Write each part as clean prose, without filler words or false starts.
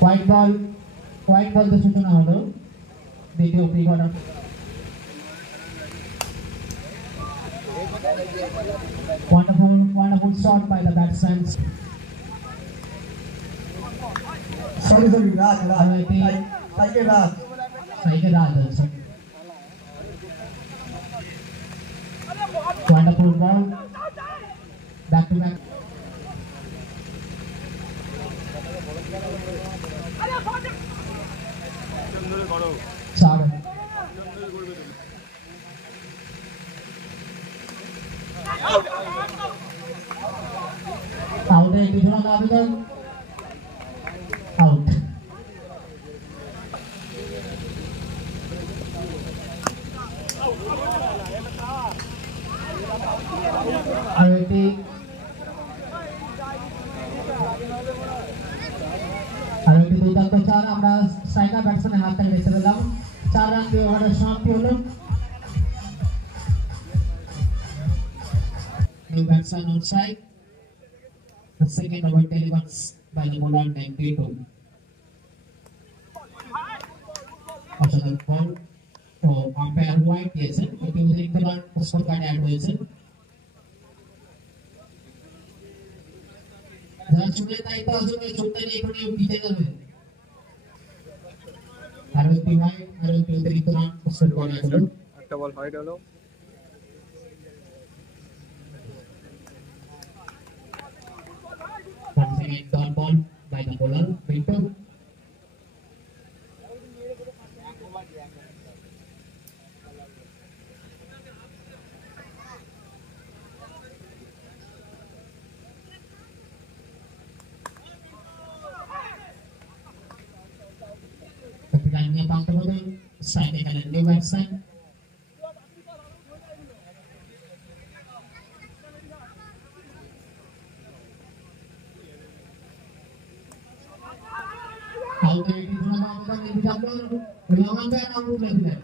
হোয়াইট বলতে সূচনা হলো দ্বিতীয় pre quarter. Wonderful shot by the batsman. Sorry, Raj. Tiger Raj also. Wonderful ball. Back to back. Char. Out है किधर ना अभी तक out. आरती দুর্দান্ত চার আমরা স্ট্রাইকার ব্যাটসম্যানের হাত থেকে বেঁচে পেলাম। 4 রান দিয়ে ওভারের সমাপ্তি হলো। New batsman outside. The second over delivered by the bowler named Vito. After the ball, umpire white দিয়েছে। এটি অতিরিক্ত রান স্কোর কার্ডে অ্যাড হয়েছে। যারা চলে তাই তো আসলে চলতে নেই করে পিছে যাবে। আরো একটি হোয়াইট, আরো একটি অতিরিক্ত রান স্কোর করা হলো। একটা বল হোয়াইট হলো। Once again, dot ball by the bowler, Vito. Ketiganya Bang Temudu, strike kanan new batsman. Out dari di dalam angkat di jalur ulangan dan angkat lagi.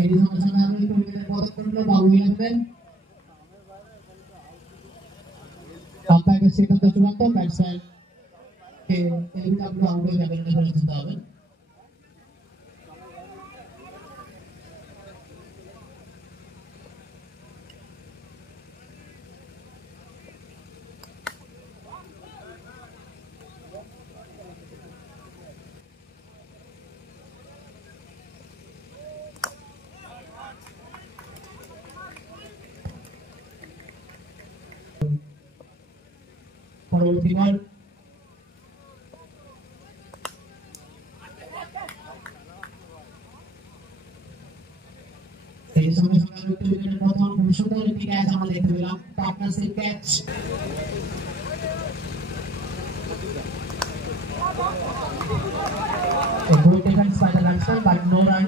Ini sama-sama harus itu kita potong dulu baru ulangan. Sampai ke situ kecuali tu batsman ke ini kita perlu angkat lagi dan harus tahu. পরবর্তী বল এই সময় উইকেটের প্রথম খুব সুন্দর একটি ক্যাচ আমরা দেখতে পেলাম partnership catch a good defense by the batsman but no run.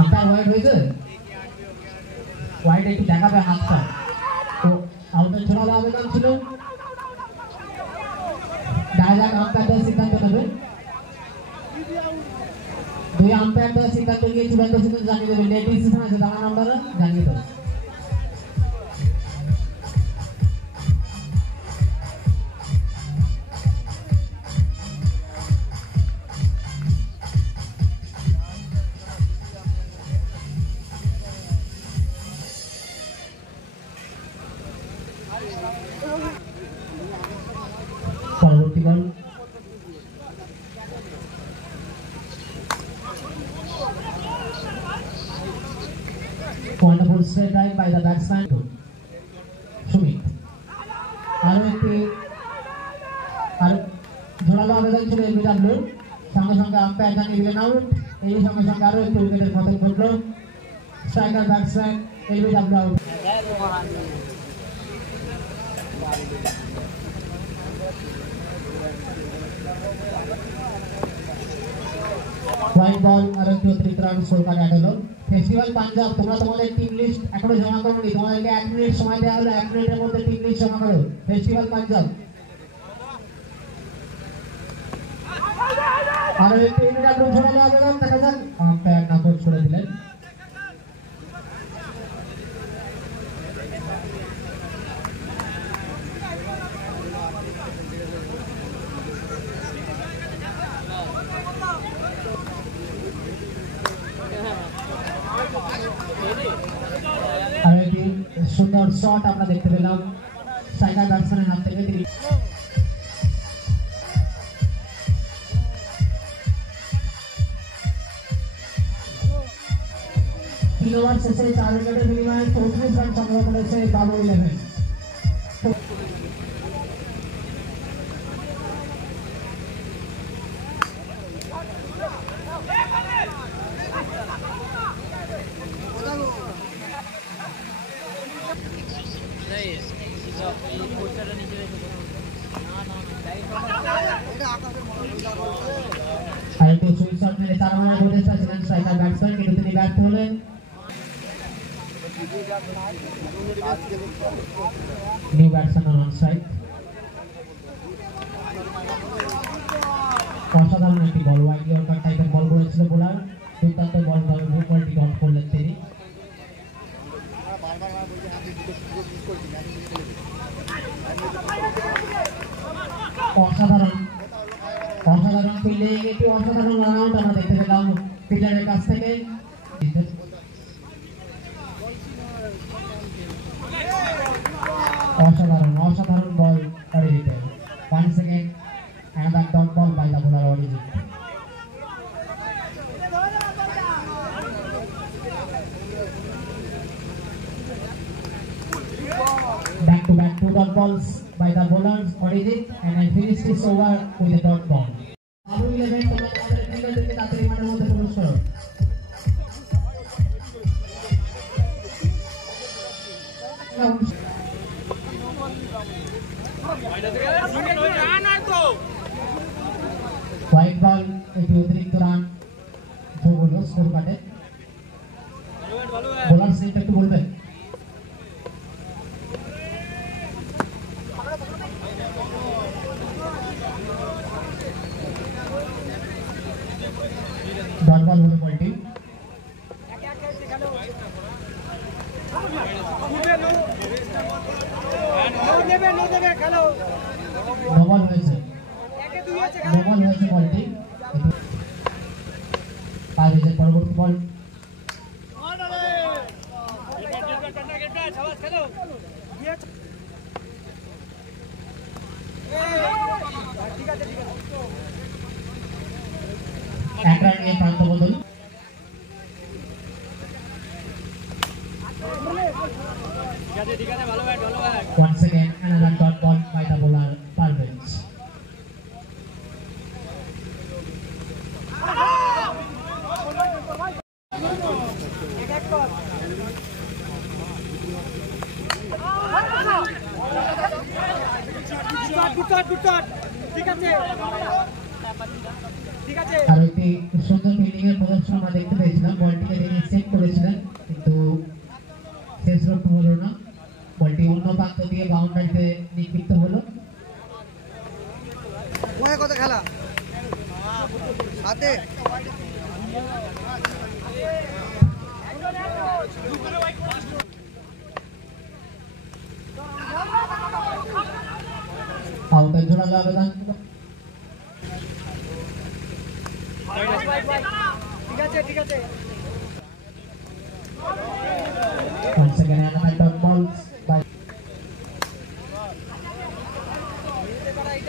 Umpire white হয়েছে হোয়াইট একটু দেখাবে হাতটা তো আউটের ছড়ানো আবেদন ছিল ডায়াজাক আম্পায়ার সিদ্ধান্ত নেবে দুই আম্পায়ার সিদ্ধান্ত নিয়ে চূড়ান্ত সিদ্ধান্ত জানিয়ে দেবে নেট ডিসিশন আছে জানা নাম্বার জানিয়ে দেবে পরবর্তী বল wonderful straight drive by the batsman Sumit আরো একটি আর জোরালো আবেদন ছিল এলবিডব্লিউ সঙ্গে সঙ্গে আম্পায়ার জানিয়ে দিলেন আউট এই সঙ্গে সঙ্গে আরো একটি উইকেটের পতন ঘটলো striker batsman LBW out wide ball আর একটি অতিরিক্ত রান স্কোর করা হলো ফেস্টিভ্যাল পাঞ্জাব তোমরা তোমাদের টিম লিস্ট এখনো জমা করোনি তোমাদেরকে 1 মিনিট সময় দেওয়া হলো 1 মিনিটের মধ্যে টিম লিস্ট জমা করো ফেস্টিভ্যাল পাঞ্জাব আরো একটি মিনিট ঝোড়ালো আবেদন দেখা যাক আম্পায়ার নাকচ করে দিলেন। আর একটি সুন্দর শট আমরা দেখতে পেলাম স্ট্রাইকার ব্যাটসম্যানের হাত থেকে। তিনি 3 ওভার শেষে 4 উইকেটের বিনিময়ে 34 রান সংগ্রহ করেছে বাবু 11। আরেকটি সুইচ শট মেরে 4 রান করতে চাইছিলেন স্ট্রাইকার ব্যাটসম্যান, কিন্তু তিনি ব্যর্থ হলেন। New batsman on strike. অসাধারণ একটি বল, ওয়াইড ইয়র্কার টাইপের বল করেছিল বোলার। দুর্দান্ত বল, বলটি ডট করলেন তিনি। অসাধারণ ফিল্ডিং, একটি অসাধারণ রান আউট আমরা দেখতে পেলাম ফিল্ডারের কাছ থেকে। অসাধারণ ball Arijit. 1 second, another dot ball by the bowler Arijit. Back to back 2 dot balls by the bowlers Arijit, and I finish this over with a dot ball. বাবু 11 তোমরা তোমাদের ফিল্ডারদেরকে তাড়াতাড়ি মাঠের মধ্যে প্রবেশ করো। হোয়াইট বল, একটি অতিরিক্ত রান যোগ হলো স্কোর কার্ডে। বোলার সেটা একটু বলবেন। ডট বল হলো বলটি। নোবল হয়েছে বলটি। আর এই যে পরবর্তী বল এক রান নিয়ে প্রান্ত বদল। Once again, another dot ball by the bowler Parvez. আর একটি সুন্দর ফিল্ডিং এর প্রদর্শন আমরা দেখতে পেয়েছিলাম। বলটিকে তিনি সেট করেছিলেন, কিন্তু শেষ রক্ষণ হলো না। বলটি অন্য প্রান্ত দিয়ে বাউন্ডারিতে নিক্ষিপ্ত হলো। কত খেলা হাতে আউটের জোড়ালো আবেদন। ঠিক আছে। Once again, another dot balls by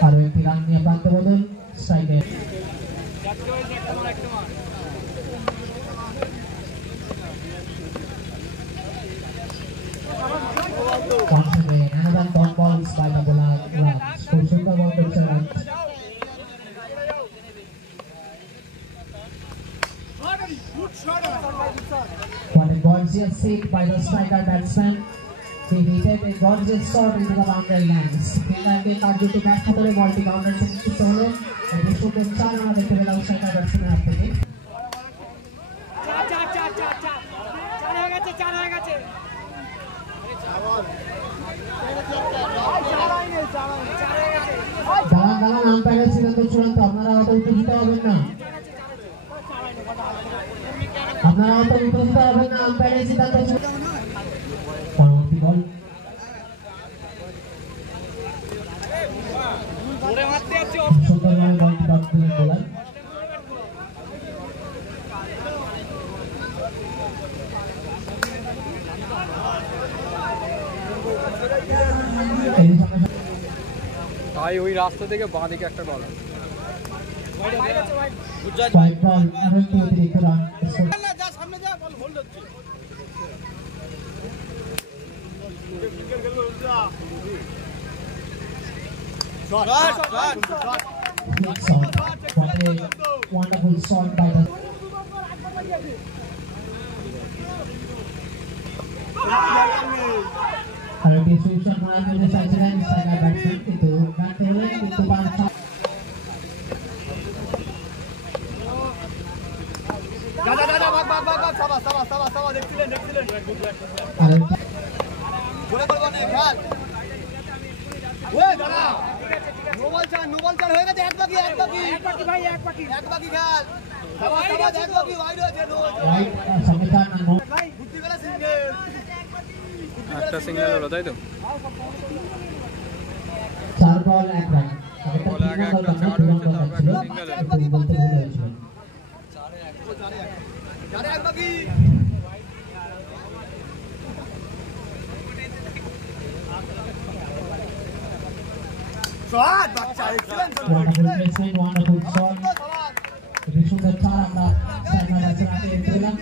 আরো একটি রান নিয়ে প্রান্ত বদল স্ট্রাইকে। Once again, another dot balls by the bowler Raj. সুন্দর বল করেছে রাজ। What a gorgeous hit by the striker batsman. He hit a gorgeous shot into the boundary lines. ফিল্ডারকে কার্যত ব্যর্থ করে বলটি বাউন্ডারিতে নিক্ষিপ্ত হলো। একটি সুন্দর চার আমরা দেখতে পেলাম স্ট্রাইকার ব্যাটসম্যানের হাত থেকে। দাঁড়ান আম্পায়ারের সিদ্ধান্ত চূড়ান্ত, আপনারা অত উত্তেজিত হবেন না। রানাউট উপস্থিত হবেন না, আম্পায়ারের সিদ্ধান্ত। পরবর্তী বল সুন্দরভাবে বলটি ডট দিলেন বোলার। ভাই ওই রাস্তা থেকে বাঁ দিকে একটা বল হোয়াইট বল আরো একটু অতিরিক্ত run. What a wonderful shot by the আর ডিসিশন রান নিতে চাইছিলেন স্ট্রাইকার ব্যাটসম্যান, কিন্তু ব্যাট হলেন কিন্তু বাউন্স। দাদা ভাগ সাবা দেখছিলেন আর জোরে করবো না খেল ওই দাদা নো বল চার হয়ে গেছে। এক বাকি ভাই এক বাকি খেল সাবা এক বাকি ওয়াইড হয়েছে। রাইট সঙ্গে চার নো ভাই বুদ্ধি করে সিঙ্গেল একটা সিঙ্গেল হলো তাই তো 4 বল 1 রান। বল আগে একটা চার হয়েছে তারপর একটা সিঙ্গেল হলো। বলতে ভুল হয়েছিল। চারে এক বাকি শট বাচ্চা excellent wonderful placement, wonderful shot. খুবই সুন্দর চার আমরা স্ট্রাইকার ব্যাটসম্যানকে পেয়ে গেলাম।